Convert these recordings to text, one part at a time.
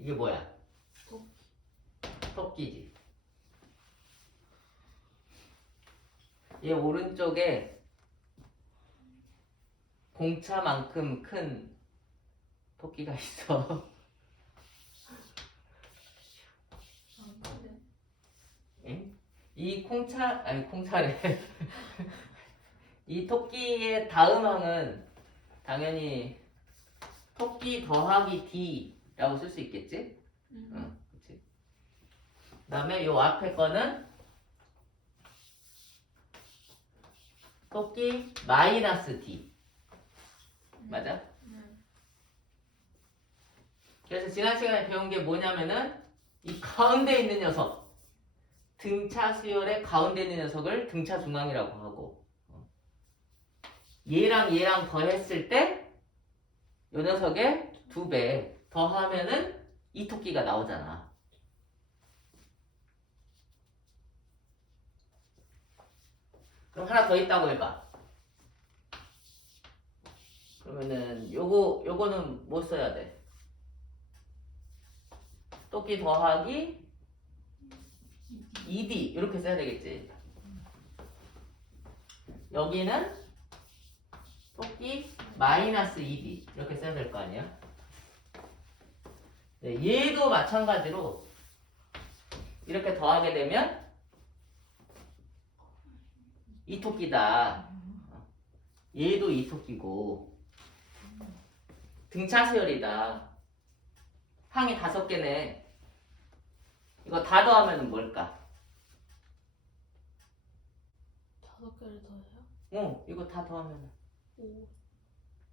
이게 뭐야? 토끼. 토끼지. 얘 오른쪽에 공차만큼 큰 토끼가 있어. 응? 이 콩차래. 이 토끼의 다음 항은 당연히 토끼 더하기 D라고 쓸 수 있겠지? 응, 그치. 그 다음에 요 앞에 거는 토끼 마이너스 D. 맞아? 그래서 지난 시간에 배운 게 뭐냐면은 이 가운데 있는 녀석, 등차 수열의 가운데 있는 녀석을 등차 중앙이라고 하고, 얘랑 얘랑 더했을 때 이 녀석의 2배 더하면은 이 토끼가 나오잖아. 그럼 하나 더 있다고 해봐. 그러면은 요거는 뭐 써야 돼? 토끼 더하기 2D 이렇게 써야 되겠지. 여기는 토끼 마이너스 2D 이렇게 써야 될 거 아니야? 네, 얘도 마찬가지로 이렇게 더하게 되면 이 토끼다. 얘도 이 토끼고 등차 수열이다. 항이 5개네. 이거 다 더하면 뭘까? 5개를 더해요? 이거 다 더하면 5.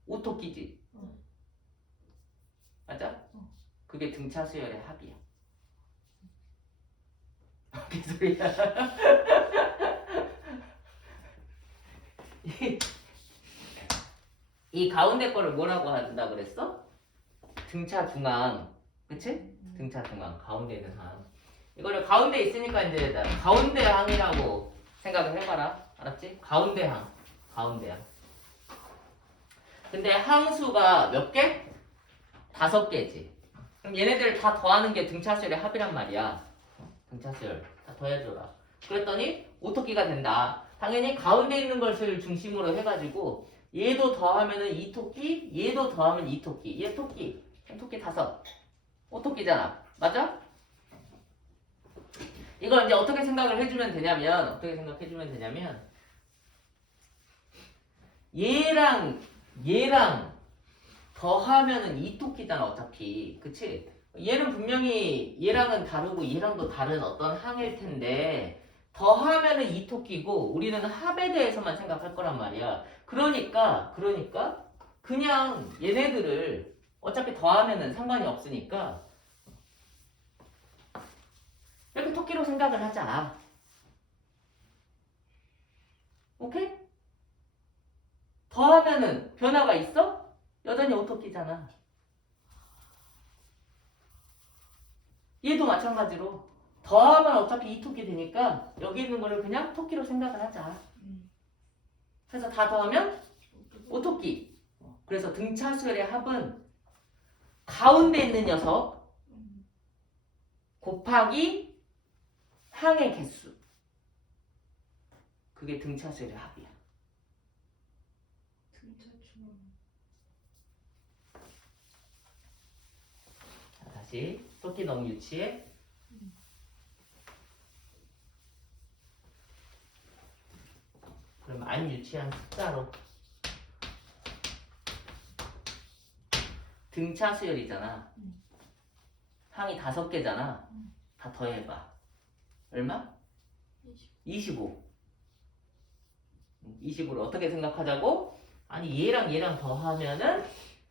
5토끼지. 맞아? 그게 등차 수열의 합이야. 개소리야. 이 가운데 거를 뭐라고 한다 그랬어? 등차 중앙. 그치? 등차 중앙. 가운데 있는 항. 이거를 가운데 있으니까 이제 가운데 항이라고 생각을 해봐라. 알았지? 가운데 항. 가운데 항. 근데 항수가 몇 개? 5개지. 그럼 얘네들 다 더하는 게 등차수열의 합이란 말이야. 등차수열 다 더해줘라. 그랬더니 오토끼가 된다. 당연히 가운데 있는 것을 중심으로 해가지고 얘도 더하면은 2토끼, 얘도 더하면 2토끼, 얘 토끼, 토끼 5. 오토끼잖아. 맞아? 이걸 이제 어떻게 생각을 해주면 되냐면, 얘랑 더하면은 2토끼잖아, 어차피. 그치? 얘는 분명히 얘랑은 다르고 얘랑도 다른 어떤 항일 텐데, 더하면은 2토끼고, 우리는 합에 대해서만 생각할 거란 말이야. 그러니까, 그냥 얘네들을 어차피 더하면은 상관이 없으니까, 이렇게 토끼로 생각을 하자. 오케이? 더하면은 변화가 있어? 여전히 오토끼잖아. 얘도 마찬가지로 더하면 어차피 이 토끼 되니까 여기 있는 거를 그냥 토끼로 생각을 하자. 그래서 다 더하면 오토끼. 그래서 등차수열의 합은 가운데 있는 녀석 곱하기 항의 개수. 그게 등차수열의 합이야. 자, 다시 토끼 너무 유치해. 그럼 안 유치한 숫자로 등차 수열이잖아. 항이 5개잖아. 다 더해봐. 얼마? 25. 25를 어떻게 생각하자고? 아니 얘랑 더하면은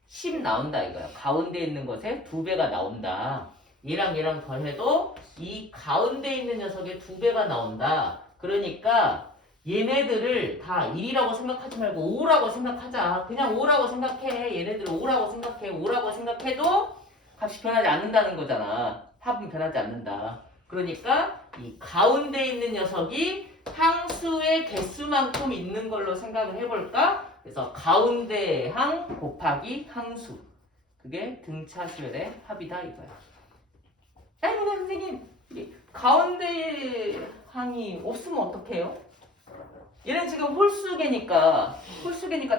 10 나온다 이거야. 가운데 있는 것에 2배가 나온다. 얘랑 더해도 이 가운데 있는 녀석의 2배가 나온다. 그러니까 얘네들을 다 1이라고 생각하지 말고 5라고 생각하자. 그냥 5라고 생각해. 얘네들을 5라고 생각해. 5라고 생각해도 값이 변하지 않는다는 거잖아. 합은 변하지 않는다. 그러니까 이 가운데 있는 녀석이 항수의 개수만큼 있는 걸로 생각을 해볼까? 그래서 가운데 항 곱하기 항수. 그게 등차수열의 합이다 이거야. 아니 근데 선생님 이 가운데 항이 없으면 어떡해요? 얘는 지금 홀수계니까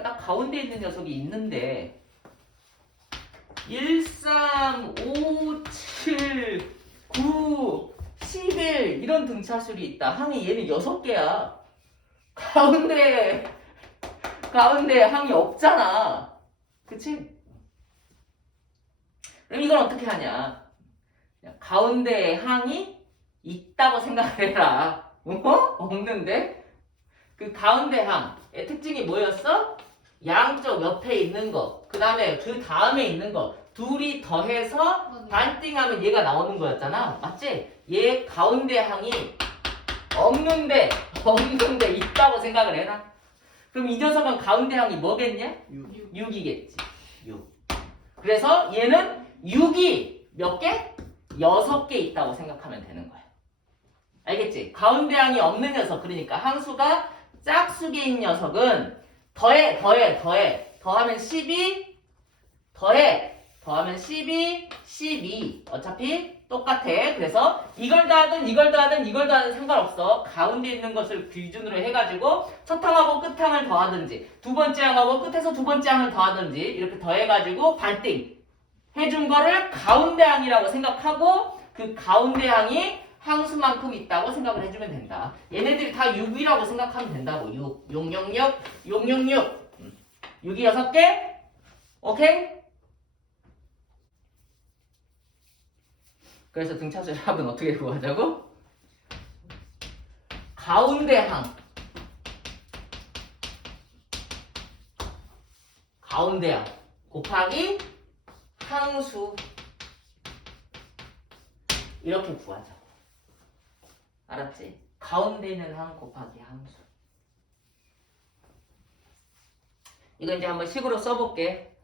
딱 가운데 있는 녀석이 있는데 1, 3, 5, 7, 9, 11 이런 등차술이 있다. 항이 얘는 6개야. 가운데 항이 없잖아. 그치? 그럼 이건 어떻게 하냐? 가운데 항이 있다고 생각을 해라. 없는데? 그 가운데 항의 특징이 뭐였어? 양쪽 옆에 있는 거, 그 다음에 있는 거 둘이 더해서 반띵하면 얘가 나오는 거였잖아. 맞지? 얘 가운데 항이 없는데 있다고 생각을 해라. 그럼 이 녀석은 가운데 항이 뭐겠냐? 6이겠지. 6. 그래서 얘는 6이 몇 개? 6개 있다고 생각하면 되는 거야. 알겠지? 가운데 항이 없는 녀석, 그러니까 항수가 짝수계인 녀석은 더하면 12, 더하면 12 어차피 똑같아. 그래서 이걸 더하든 상관없어. 가운데 있는 것을 기준으로 해가지고 첫 항하고 끝 항을 더하든지 두 번째 항하고 끝에서 두 번째 항을 더하든지 이렇게 더해가지고 반띵 해준 거를 가운데 항이라고 생각하고 그 가운데 항이 항수만큼 있다고 생각을 해주면 된다. 얘네들이 다 6이라고 생각하면 된다고. 6, 666, 666. 6이 6개? 오케이? 그래서 등차수의 합은 어떻게 구하자고? 가운데 항 곱하기 항수 이렇게 구하자고. 알았지? 가운데 있는 항 곱하기 항수. 이거 이제 한번 식으로 써볼게.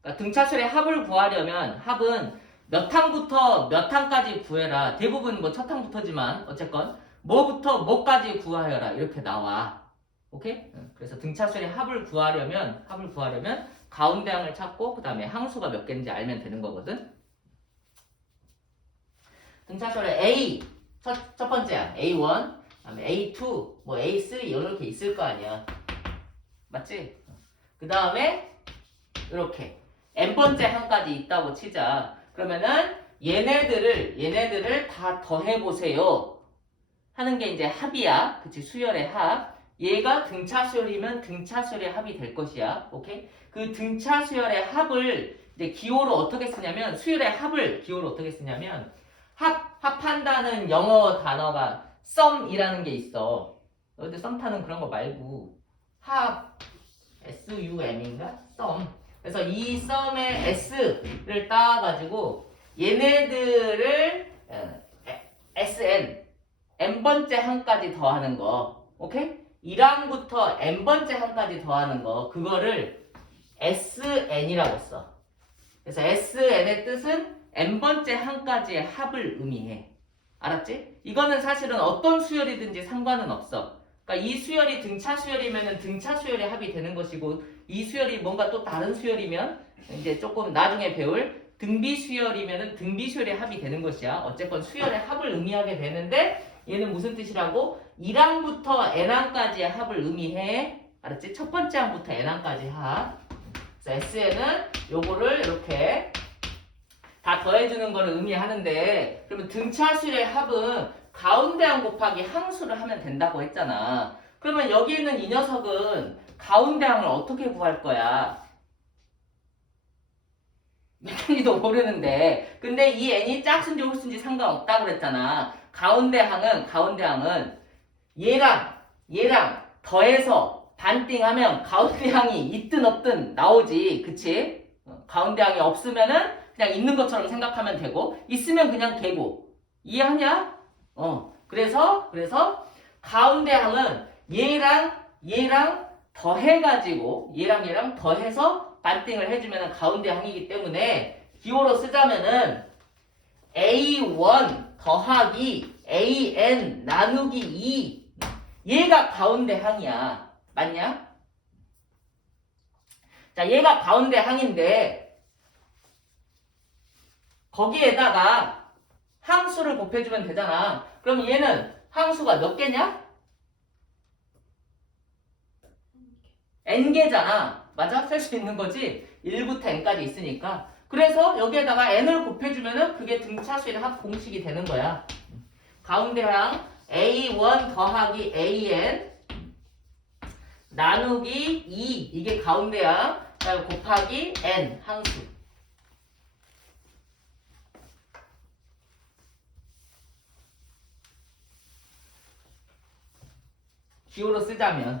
그러니까 등차수의 합을 구하려면 합은 몇 항부터 몇 항까지 구해라. 대부분 뭐 첫 항부터지만 어쨌건 뭐부터 뭐까지 구하여라 이렇게 나와. 오케이? 그래서 등차수의 합을 구하려면 가운데 항을 찾고 그 다음에 항수가 몇 개인지 알면 되는 거거든. 등차수의 A 첫 번째 항 A1, 그다음에 A2, 뭐 A3 이렇게 있을 거 아니야. 맞지? 그 다음에 이렇게 n번째 항까지 있다고 치자. 그러면은 얘네들을 다 더해보세요 하는 게 이제 합이야. 그치? 수열의 합. 얘가 등차수열이면 등차수열의 합이 될 것이야. 오케이? 그 등차수열의 합을 이제 기호로 어떻게 쓰냐면 수열의 합을 기호로 어떻게 쓰냐면 합한다는 영어 단어가 sum이라는 게 있어. 너희들 썸 타는 그런 거 말고 합 SUM인가? sum. 그래서 이 썸의 S를 따가지고 얘네들을 SN n번째 항까지 더하는 거. 오케이? 1항부터 n번째 항까지 더하는 거. 그거를 SN이라고 써. 그래서 SN의 뜻은 n번째 항까지의 합을 의미해. 알았지? 이거는 사실은 어떤 수열이든지 상관은 없어. 그러니까 이 수열이 등차 수열이면은 등차 수열의 합이 되는 것이고 이 수열이 뭔가 또 다른 수열이면 이제 조금 나중에 배울 등비 수열이면은 등비 수열의 합이 되는 것이야. 어쨌건 수열의 합을 의미하게 되는데 얘는 무슨 뜻이라고? 1항부터 n항까지의 합을 의미해. 알았지? 첫 번째 항부터 n항까지 합. 그래서 SN은 요거를 이렇게 다 더해주는 거를 의미하는데 그러면 등차수열의 합은 가운데 항 곱하기 항수를 하면 된다고 했잖아. 그러면 여기 있는 이 녀석은 가운데 항을 어떻게 구할 거야? 몇인지도 모르는데 근데 이 n이 짝수인지 홀수인지 상관없다고 그랬잖아. 가운데 항은 얘랑 더해서 반띵하면 가운데 항이 있든 없든 나오지. 그치? 가운데 항이 없으면은 그냥 있는 것처럼 생각하면 되고 있으면 그냥 개고. 이해하냐? 그래서 가운데 항은 얘랑 더해가지고 얘랑 더해서 반띵을 해주면 가운데 항이기 때문에 기호로 쓰자면은 A1 더하기 AN 나누기 2 얘가 가운데 항이야. 맞냐? 자, 얘가 가운데 항인데 거기에다가 항수를 곱해주면 되잖아. 그럼 얘는 항수가 몇 개냐? n개잖아. 맞아? 셀 수 있는 거지? 1부터 n까지 있으니까. 그래서 여기에다가 n을 곱해주면은 그게 등차수의 합 공식이 되는 거야. 가운데항 a1 더하기 an 나누기 2 이게 가운데항 곱하기 n 항수. 기호로 쓰자면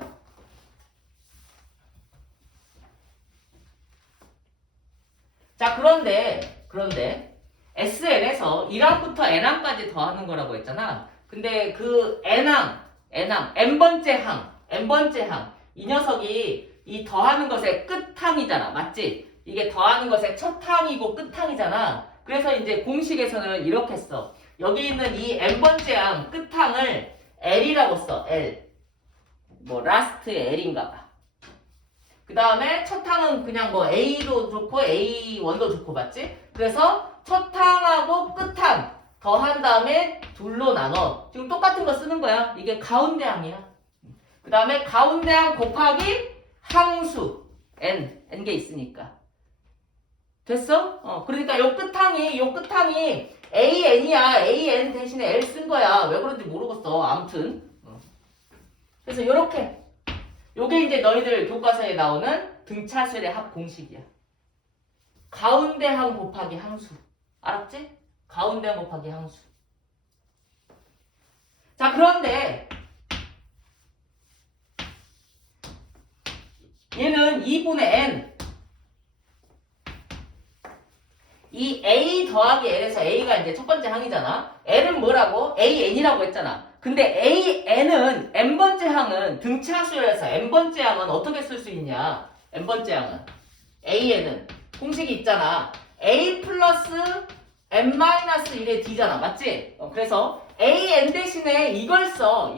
자 그런데 SN에서 1항부터 N항까지 더하는 거라고 했잖아. 근데 그 N항 N번째 항 이 녀석이 이 더하는 것의 끝항이잖아. 맞지? 이게 더하는 것의 첫 항이고 끝항이잖아. 그래서 이제 공식에서는 이렇게 써. 여기 있는 이 N번째 항 끝항을 L이라고 써. L 뭐 라스트 L인가 봐. 그 다음에 첫 항은 그냥 뭐 A도 좋고 A1도 좋고 맞지? 그래서 첫 항하고 끝 항 더한 다음에 둘로 나눠. 지금 똑같은 거 쓰는 거야. 이게 가운데 항이야. 그 다음에 가운데 항 곱하기 항수 n개 있으니까. 됐어? 그러니까 요 끝항이 an이야. an 대신에 l 쓴 거야. 왜 그런지 모르겠어. 아무튼. 그래서 요렇게 요게 이제 너희들 교과서에 나오는 등차수의 합 공식이야. 가운데 항 곱하기 항수. 알았지? 가운데 항 곱하기 항수. 자, 그런데 얘는 2분의 n 이 a 더하기 l에서 a가 이제 첫 번째 항이잖아. l은 뭐라고? an이라고 했잖아. 근데 an은 n번째 항은 등차수열에서 n번째 항은 어떻게 쓸 수 있냐? n번째 항은 an은 공식이 있잖아. a 플러스 n-1의 d잖아. 맞지? 그래서 an 대신에 이걸 써.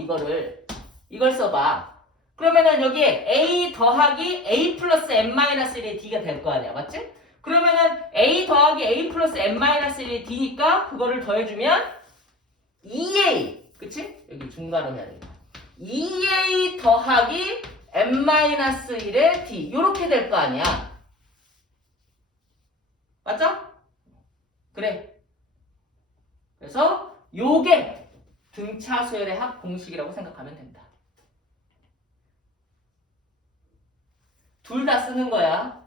이걸 써봐. 그러면은 여기에 a 더하기 a 플러스 n-1의 d가 될 거 아니야. 맞지? 그러면은 a 더하기 a 플러스 n-1의 d니까 그거를 더해주면 2a 그치? 여기 중괄호 해야 되겠다. 2a 더하기 n-1의 d 요렇게 될 거 아니야. 맞죠? 그래. 그래서 요게 등차수열의 합 공식이라고 생각하면 된다. 둘 다 쓰는 거야.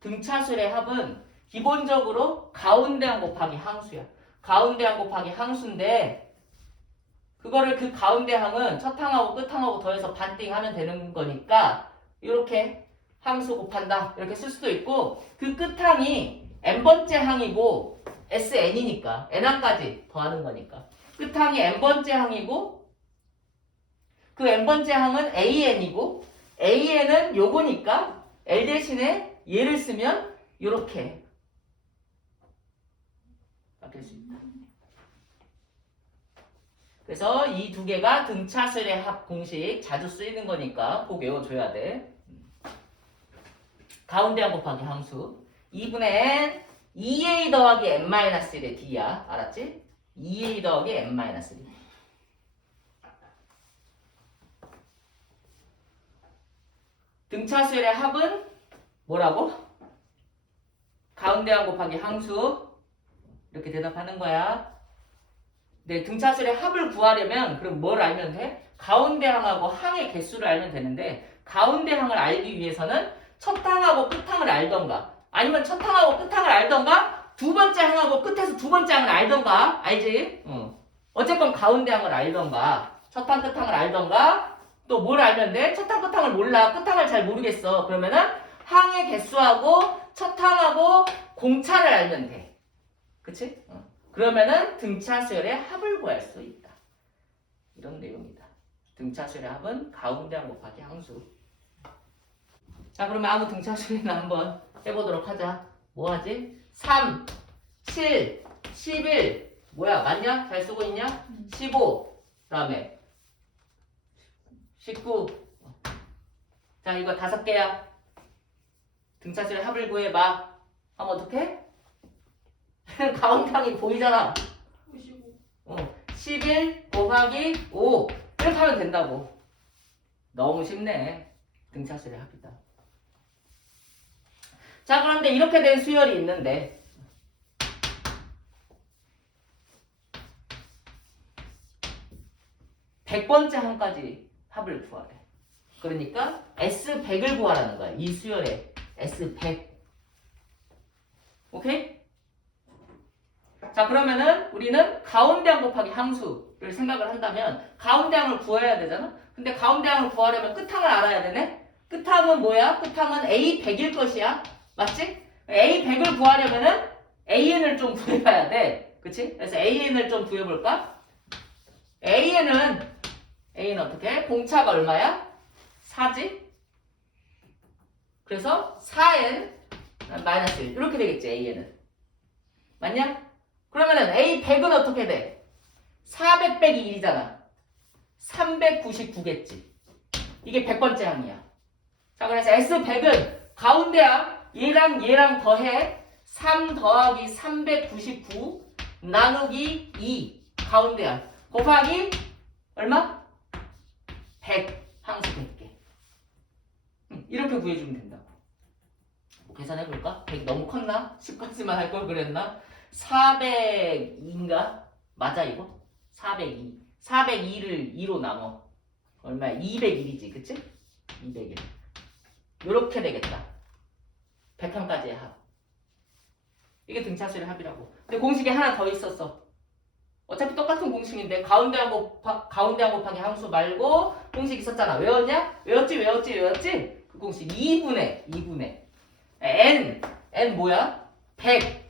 등차수열의 합은 기본적으로 가운데 항 곱하기 항수야. 가운데 항 곱하기 항수인데 그거를 그 가운데 항은 첫 항하고 끝 항하고 더해서 반띵하면 되는 거니까 이렇게 항수 곱한다 이렇게 쓸 수도 있고 그 끝 항이 n번째 항이고 SN이니까 n항까지 더하는 거니까 끝 항이 n번째 항이고 그 n번째 항은 AN이고 AN은 요거니까 L 대신에 얘를 쓰면 이렇게 바뀔 수 있다. 그래서 이 두 개가 등차수열의 합 공식 자주 쓰이는 거니까 꼭 외워줘야 돼. 가운데 항 곱하기 항수 2분의 n 2a 더하기 n-1의 d야. 알았지? 2a 더하기 n-1 등차수열의 합은 뭐라고? 가운데 항 곱하기 항수 이렇게 대답하는 거야. 네, 등차수열의 합을 구하려면 그럼 뭘 알면 돼? 가운데 항하고 항의 개수를 알면 되는데 가운데 항을 알기 위해서는 첫 항하고 끝 항을 알던가 아니면 첫 항하고 끝 항을 알던가 두 번째 항하고 끝에서 두 번째 항을 알던가 알지? 어쨌건 가운데 항을 알던가 첫 항 끝 항을 알던가 또 뭘 알면 돼? 첫 항 끝 항을 몰라. 끝 항을 잘 모르겠어. 그러면은 항의 개수하고 첫 항하고 공차를 알면 돼. 그치? 그러면은 등차수열의 합을 구할 수 있다. 이런 내용이다. 등차수열의 합은 가운데 항 곱하기 항수. 자, 그러면 아무 등차수열이나 한번 해보도록 하자. 뭐 하지? 3, 7, 11. 뭐야? 맞냐? 잘 쓰고 있냐? 15. 그 다음에 19. 자, 이거 5개야. 등차수열의 합을 구해봐. 하면 어떡해? 가운데 항이 보이잖아. 55. 11 곱하기 5 이렇게 하면 된다고. 너무 쉽네. 등차수의 합이다. 자, 그런데 이렇게 된 수열이 있는데 (100번째) 항까지 합을 구하래. 그러니까 S100을 구하라는 거야. 이 수열의 S100. 오케이? 자, 그러면은 우리는 가운데 항 곱하기 항수를 생각을 한다면 가운데 항을 구해야 되잖아. 근데 가운데 항을 구하려면 끝항을 알아야 되네. 끝항은 뭐야? 끝항은 A100일 것이야. 맞지? A100을 구하려면은 AN을 좀 구해봐야 돼. 그치? 그래서 AN을 좀 구해볼까? AN 어떻게? 공차가 얼마야? 4지? 그래서 4N 마이너스 1 이렇게 되겠지. AN은 맞냐? 그러면은 A100은 어떻게 돼? 400 빼기 1이잖아. 399겠지. 이게 100번째 항이야. 자, 그래서 S100은 가운데야. 얘랑 더해 3 더하기 399 나누기 2 가운데야. 곱하기 얼마? 100 항수 100개. 이렇게 구해주면 된다고. 뭐 계산해볼까? 100 너무 컸나? 10까지만 할 걸 그랬나? 402인가? 맞아 이거? 402. 402를 2로 나눠. 얼마야? 201이지, 그치? 201. 요렇게 되겠다. 100항까지의 합. 이게 등차수의 합이라고. 근데 공식이 하나 더 있었어. 어차피 똑같은 공식인데 가운데항 곱하기 항수 말고 공식 있었잖아. 외웠냐? 외웠지? 그 공식 2분의 n 뭐야? 100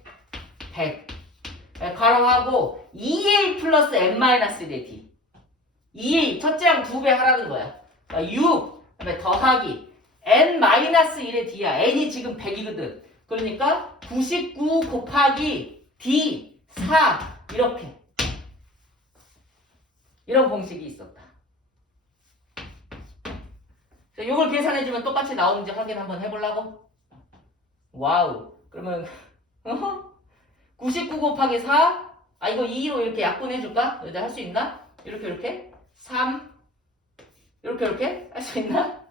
가로하고 2a 플러스 n-1의 d 2a 첫째 항 2배 하라는 거야. 그러니까 6 그다음에 더하기 n-1의 d야. n이 지금 100이거든. 그러니까 99 곱하기 d 4 이렇게 이런 공식이 있었다. 자, 이걸 계산해주면 똑같이 나오는지 확인 한번 해보려고? 와우. 그러면 99 곱하기 4 이거 2로 이렇게 약분해줄까? 여기다 할 수 있나? 이렇게 3 이렇게 할 수 있나?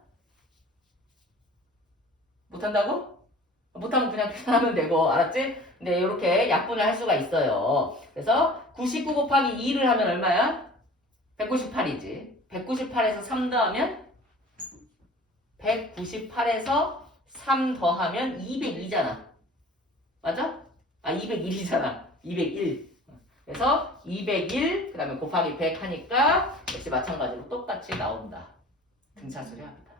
못한다고? 못하면 그냥 계산하면 되고 알았지? 근데 이렇게 약분을 할 수가 있어요. 그래서 99 곱하기 2를 하면 얼마야? 198이지. 198에서 3 더하면 198에서 3 더하면 202잖아. 맞아? 201이잖아. 201. 그래서 201 그 다음에 곱하기 100 하니까 역시 마찬가지로 똑같이 나온다. 등차수의 합이다.